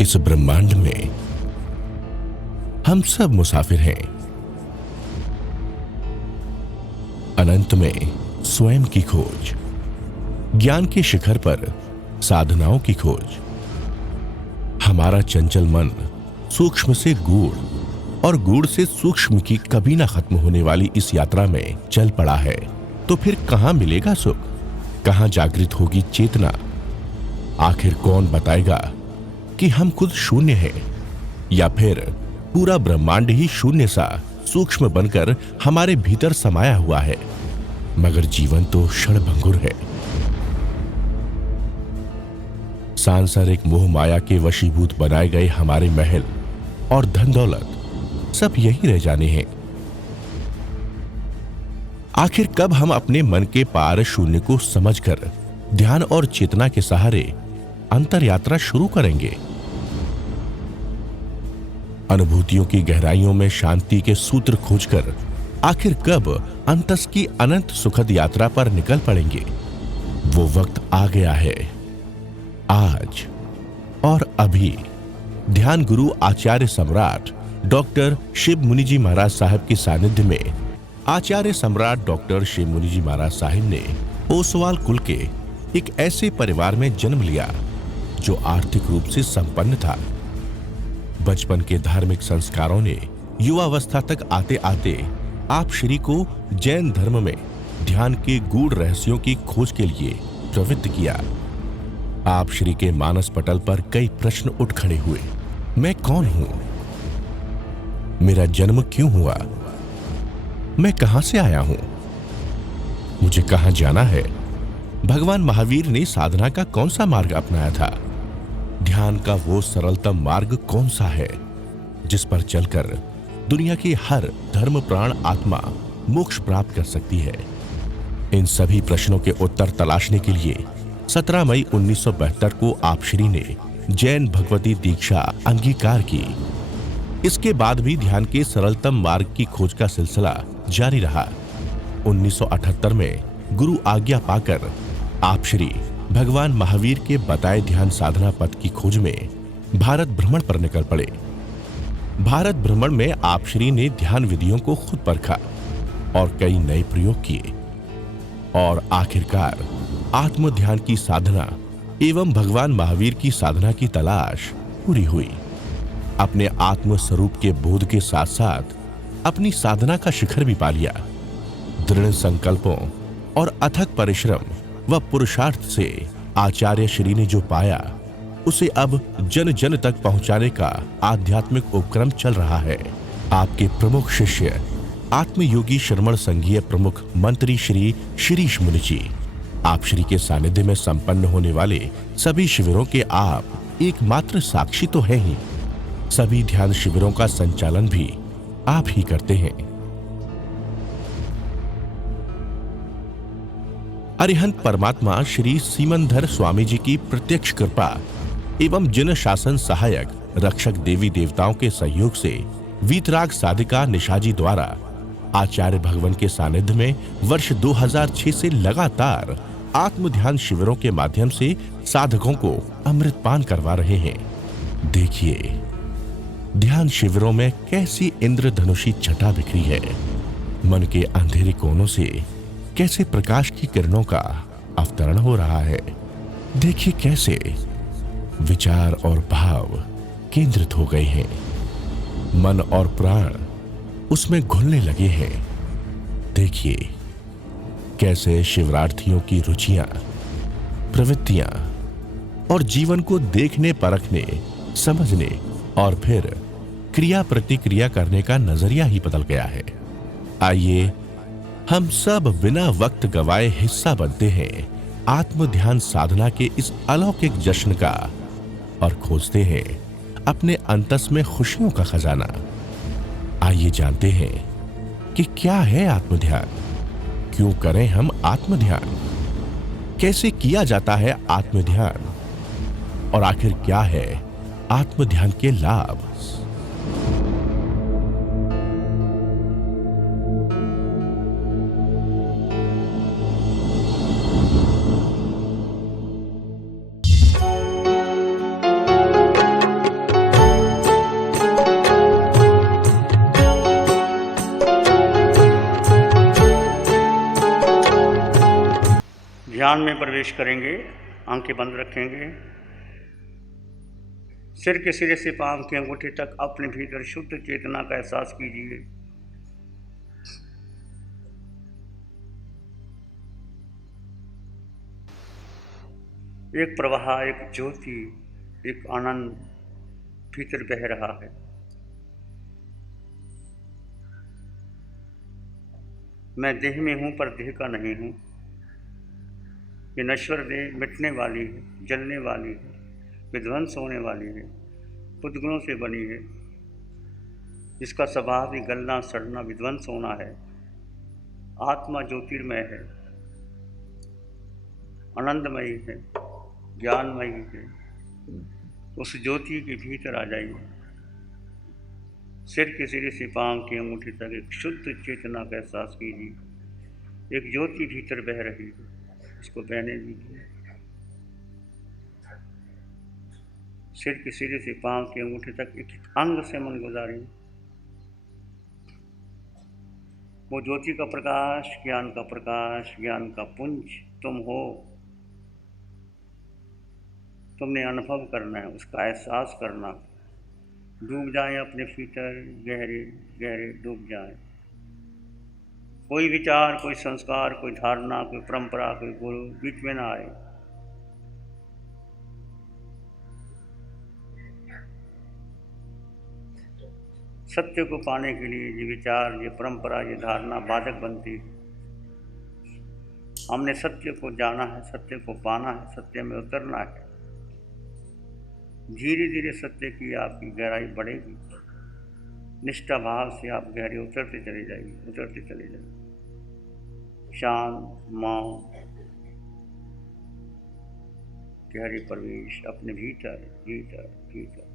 इस ब्रह्मांड में हम सब मुसाफिर हैं। अनंत में स्वयं की खोज, ज्ञान के शिखर पर साधनाओं की खोज। हमारा चंचल मन सूक्ष्म से गूढ़ और गूढ़ से सूक्ष्म की कभी ना खत्म होने वाली इस यात्रा में चल पड़ा है। तो फिर कहां मिलेगा सुख, कहां जागृत होगी चेतना? आखिर कौन बताएगा कि हम खुद शून्य हैं या फिर पूरा ब्रह्मांड ही शून्य सा सूक्ष्म बनकर हमारे भीतर समाया हुआ है? मगर जीवन तो क्षणभंगुर है। सांसारिक मोह माया के वशीभूत बनाए गए हमारे महल और धन दौलत सब यहीं रह जाने हैं। आखिर कब हम अपने मन के पार शून्य को समझकर ध्यान और चेतना के सहारे अंतर यात्रा शुरू करेंगे? अनुभूतियों की गहराइयों में शांति के सूत्र खोजकर आखिर कब अंतस की अनंत सुखद यात्रा पर निकल पड़ेंगे? वो वक्त आ गया है, आज और अभी। ध्यान गुरु आचार्य सम्राट डॉक्टर शिव मुनि जी महाराज साहब के सानिध्य में आचार्य सम्राट डॉक्टर शिव मुनि जी महाराज साहब ने ओसवाल कुल के एक ऐसे परिवार में जन्म लिया जो आर्थिक रूप से संपन्न था। बचपन के धार्मिक संस्कारों ने युवावस्था तक आते आते आप श्री को जैन धर्म में ध्यान के गूढ़ रहस्यों की खोज के लिए प्रवृत्त किया। आप श्री के मानस पटल पर कई प्रश्न उठ खड़े हुए। मैं कौन हूं? मेरा जन्म क्यों हुआ? मैं कहां से आया हूं? मुझे कहां जाना है? भगवान महावीर ने साधना का कौन सा मार्ग अपनाया था? ध्यान का वो सरलतम मार्ग कौन सा है जिस पर चलकर दुनिया की हर धर्म प्राण आत्मा मोक्ष प्राप्त कर सकती है? इन सभी प्रश्नों के उत्तर तलाशने के लिए 17 मई 1972 को आप श्री ने जैन भगवती दीक्षा अंगीकार की। इसके बाद भी ध्यान के सरलतम मार्ग की खोज का सिलसिला जारी रहा। 1978 में गुरु आज्ञा पाकर आप श्री भगवान महावीर के बताए ध्यान साधना पथ की खोज में भारत भ्रमण पर निकल पड़े। भारत भ्रमण में आप श्री ने ध्यान विधियों को खुद परखा और कई नए प्रयोग किए और आखिरकार आत्म ध्यान की साधना एवं भगवान महावीर की साधना की तलाश पूरी हुई। अपने आत्म स्वरूप के बोध के साथ साथ अपनी साधना का शिखर भी पा लिया। दृढ़ संकल्पों और अथक परिश्रम व पुरुषार्थ से आचार्य श्री ने जो पाया उसे अब जन जन तक पहुंचाने का आध्यात्मिक उपक्रम चल रहा है। आपके प्रमुख शिष्य आत्मयोगी श्रमण संघीय प्रमुख मंत्री श्री शिरीष मुनि जी, आप श्री के सानिध्य में संपन्न होने वाले सभी शिविरों के आप एकमात्र साक्षी तो हैं ही। सभी ध्यान शिविरों का संचालन भी आप ही करते हैं। अरिहंत परमात्मा श्री सीमंधर स्वामी जी की प्रत्यक्ष कृपा एवं जन शासन सहायक रक्षक देवी देवताओं के सहयोग से वीतराग साधिका निशाजी द्वारा आचार्य भगवान के सानिध्य में वर्ष 2006 से लगातार आत्म ध्यान शिविरों के माध्यम से साधकों को अमृतपान करवा रहे हैं। देखिए ध्यान शिविरों में कैसी इंद्रधनुषी छटा बिखरी है। मन के अंधेरे कोनों से कैसे प्रकाश की किरणों का अवतरण हो रहा है। देखिए कैसे विचार और भाव केंद्रित हो गए हैं। मन और प्राण उसमें घुलने लगे हैं। देखिए कैसे शिवरार्थियों की रुचियां, प्रवृत्तियां और जीवन को देखने, परखने, समझने और फिर क्रिया प्रतिक्रिया करने का नजरिया ही बदल गया है। आइए हम सब बिना वक्त गवाए हिस्सा बनते हैं आत्म ध्यान साधना के इस अलौकिक जश्न का और खोजते हैं अपने अंतस में खुशियों का खजाना। आइए जानते हैं कि क्या है आत्म ध्यान, क्यों करें हम आत्म ध्यान, कैसे किया जाता है आत्म ध्यान और आखिर क्या है आत्म ध्यान के लाभ। ध्यान में प्रवेश करेंगे, आंखें बंद रखेंगे। सिर के सिरे से पांव के अंगूठे तक अपने भीतर शुद्ध चेतना का एहसास कीजिए। एक प्रवाह, एक ज्योति, एक आनंद भीतर बह रहा है। मैं देह में हूँ पर देह का नहीं हूँ। ये नश्वर देह मिटने वाली है, जलने वाली है, विध्वंस होने वाली है, पुद्गुणों से बनी है, जिसका स्वभाव ही गलना, सड़ना, विध्वंस होना है। आत्मा ज्योतिर्मय है, आनंदमयी है, ज्ञानमयी है। उस ज्योति के भीतर आ जाइए। सिर के सिरे से पांव के अंगूठे तक एक शुद्ध चेतना का एहसास कीजिए। एक ज्योति भीतर बह रही है, इसको बहने दीजिए। सिर के सिरे से पांव के अंगूठे तक एक अंग से मन गुजारिए। वो ज्योति का प्रकाश, ज्ञान का प्रकाश, ज्ञान का पुंज तुम हो। तुमने अनुभव करना है, उसका एहसास करना। डूब जाए अपने भीतर, गहरे गहरे डूब जाए। कोई विचार, कोई संस्कार, कोई धारणा, कोई परंपरा, कोई गुरु बीच में ना आए। सत्य को पाने के लिए ये विचार, ये परंपरा, ये धारणा बाधक बनती है। हमने सत्य को जाना है, सत्य को पाना है, सत्य में उतरना है। धीरे धीरे सत्य की आपकी गहराई बढ़ेगी। निष्ठा भाव से आप गहरे उतरते चले जाएंगे, उतरते चले जाएंगे। शांत, मौन, गहरे प्रवेश अपने भीतर भीतर भीतर।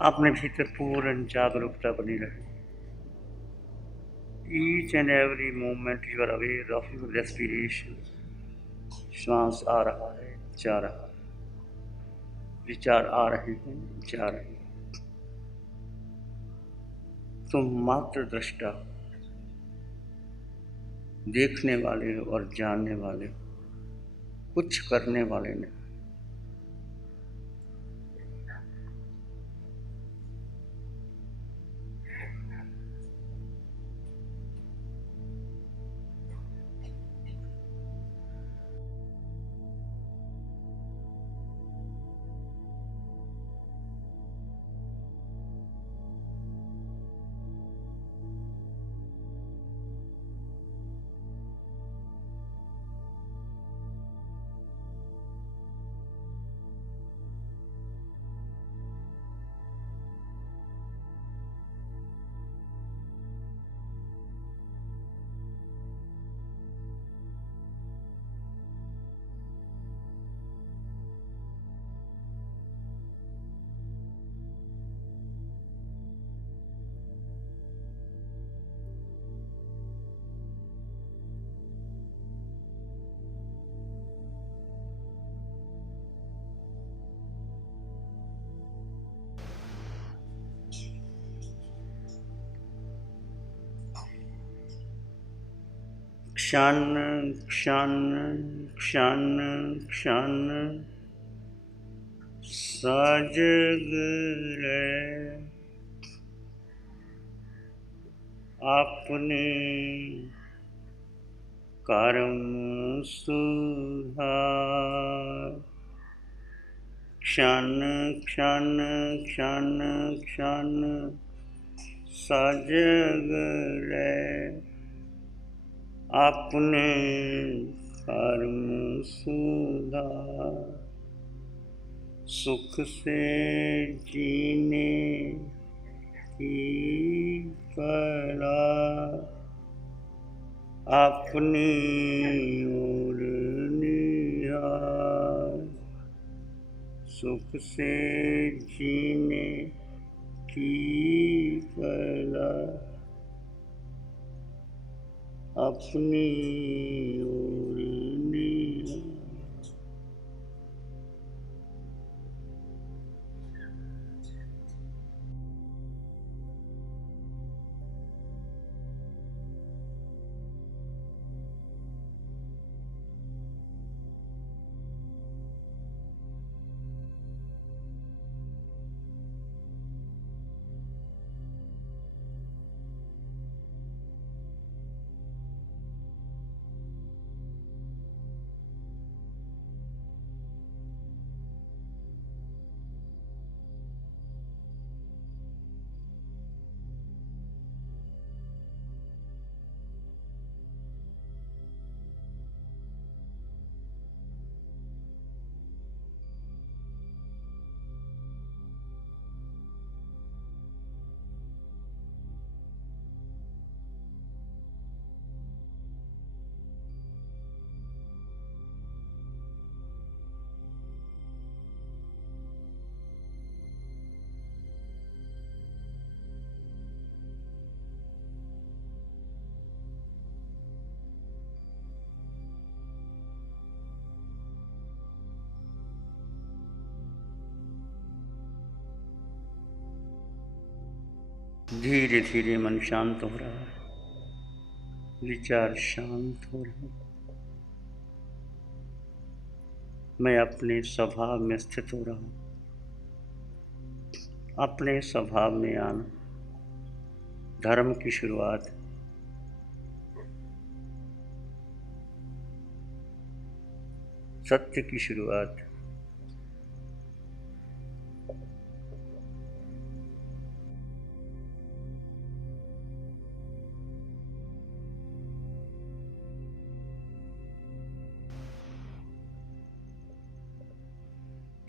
अपने भीतर पूर्ण जागरूकता बनी रहे। Each and every moment you are aware of your respiration. श्वास आ रहा है, जा रहा है, विचार आ रहे हैं, जा रहे हैं। तुम मात्र दृष्टा, देखने वाले हो और जानने वाले हो, कुछ करने वाले नहीं। क्षण क्षण क्षण क्षण सजग रहे, अपने कर्म सुधार। क्षण क्षण क्षण क्षण सजग रहे, अपने कर्म सुधार। सुख से जीने की कला अपनी ओर निहार। सुख से जीने की कला अपनी ओर निहार। धीरे धीरे मन शांत हो रहा है, विचार शांत हो रहे हैं। मैं अपने स्वभाव में स्थित हो रहा हूँ। अपने स्वभाव में आना धर्म की शुरुआत है। सत्य की शुरुआत है।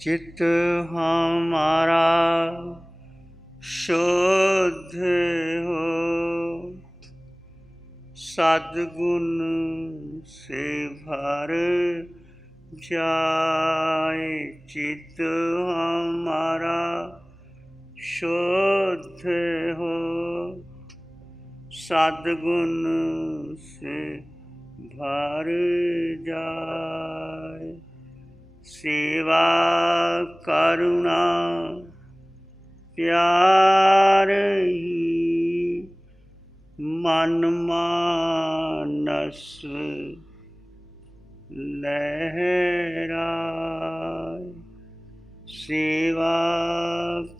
चित्त हमारा शुद्ध हो, सद्गुण से भर जाए। चित्त हमारा शुद्ध हो, सद्गुण से भर जाए। सेवा करुणा प्यार ही मन मानस लहराए। सेवा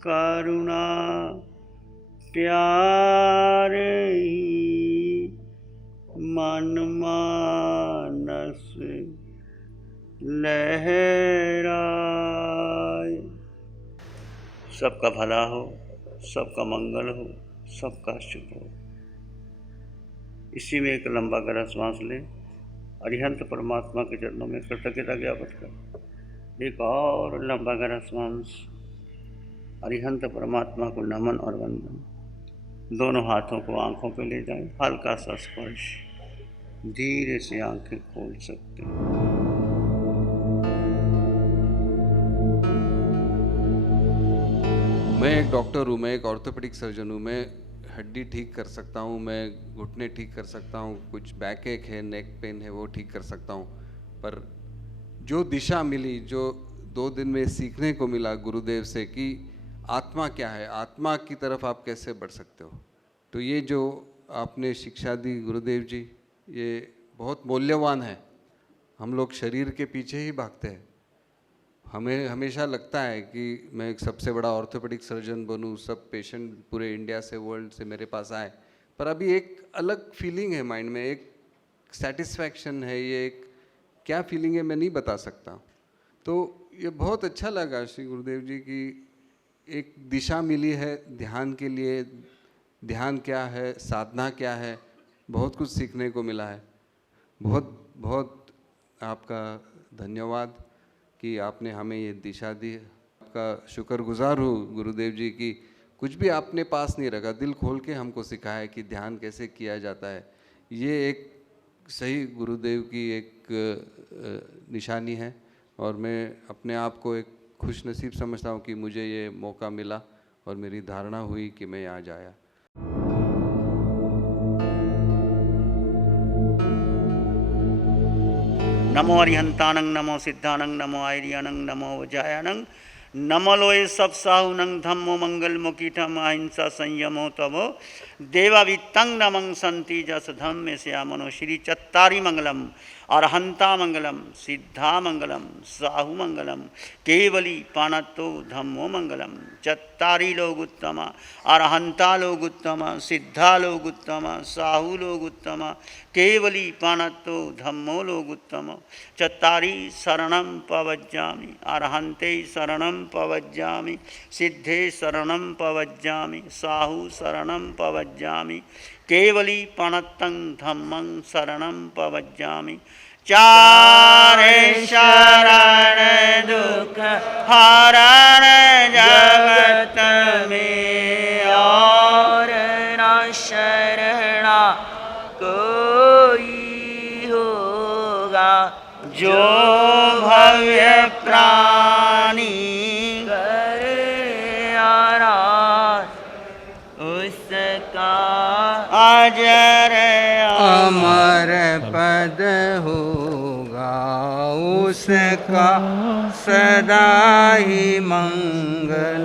करुणा प्यार ही मन मानस लहराए। सबका भला हो, सबका मंगल हो, सबका शुभ हो। इसी में एक लंबा गहरा श्वास लें। अरिहंत परमात्मा के चरणों में कृतज्ञता ज्ञापित कर एक और लंबा गहरा श्वास। अरिहंत परमात्मा को नमन और वंदन। दोनों हाथों को आंखों पे ले जाएं। हल्का सा स्पर्श। धीरे से आंखें खोल सकते हैं। मैं एक डॉक्टर हूँ, मैं एक ऑर्थोपेडिक सर्जन हूँ। मैं हड्डी ठीक कर सकता हूँ, मैं घुटने ठीक कर सकता हूँ, कुछ बैक एक है, नेक पेन है, वो ठीक कर सकता हूँ। पर जो दिशा मिली, जो 2 दिन में सीखने को मिला गुरुदेव से कि आत्मा क्या है, आत्मा की तरफ आप कैसे बढ़ सकते हो, तो ये जो आपने शिक्षा दी गुरुदेव जी, ये बहुत मूल्यवान है। हम लोग शरीर के पीछे ही भागते हैं। हमें हमेशा लगता है कि मैं एक सबसे बड़ा ऑर्थोपेडिक सर्जन बनूं, सब पेशेंट पूरे इंडिया से, वर्ल्ड से मेरे पास आए। पर अभी एक अलग फीलिंग है माइंड में, एक सेटिस्फैक्शन है, ये एक क्या फीलिंग है मैं नहीं बता सकता। तो ये बहुत अच्छा लगा श्री गुरुदेव जी की एक दिशा मिली है ध्यान के लिए। ध्यान क्या है, साधना क्या है, बहुत कुछ सीखने को मिला है। बहुत बहुत आपका धन्यवाद कि आपने हमें ये दिशा दी। आपका शुक्रगुजार हूँ गुरुदेव जी की कुछ भी आपने पास नहीं रखा, दिल खोल के हमको सिखाया कि ध्यान कैसे किया जाता है। ये एक सही गुरुदेव की एक निशानी है और मैं अपने आप को एक खुश नसीब समझता हूँ कि मुझे ये मौका मिला और मेरी धारणा हुई कि मैं आज आया। नमो अरिहंतानंग, नमो सिद्धानंग, नमो आयरियानंग, नमो वजायानंग, नमो लोए सब साहुनंग, धम्मो मंगल मुकीठम अहिंसा संयमो तवो देवावितंग नमं संति जस धम्म श्यामनो। श्री चत्तारी मंगलम, अरहंता मंगलम, सिद्धा मंगलम, साहु मंगलम, केवली पाणत्तो धम्मो मंगलम। चत्तारी लोग उत्तम, अरहंता लोग उत्तम, सिद्धा लोग उत्तम, साहु लोग उत्तम, केवली पाणत्तो धम्मो लोग उत्तम। चत्तारी शरणं पवज्जामि, अरहंते शरणं पवज्जामि, सिद्धे शरणं पवज्जामि, साहु शरणं पवज्जामि, केवली पाणत्तं धम्मं शरणं पवज्जामि। चारे शरण दुख हरण जगत में, और न शरणा कोई होगा। जो भव्य प्राणी करे आराध, उसका अजर अमर पद होगा। उसका सदा ही मंगल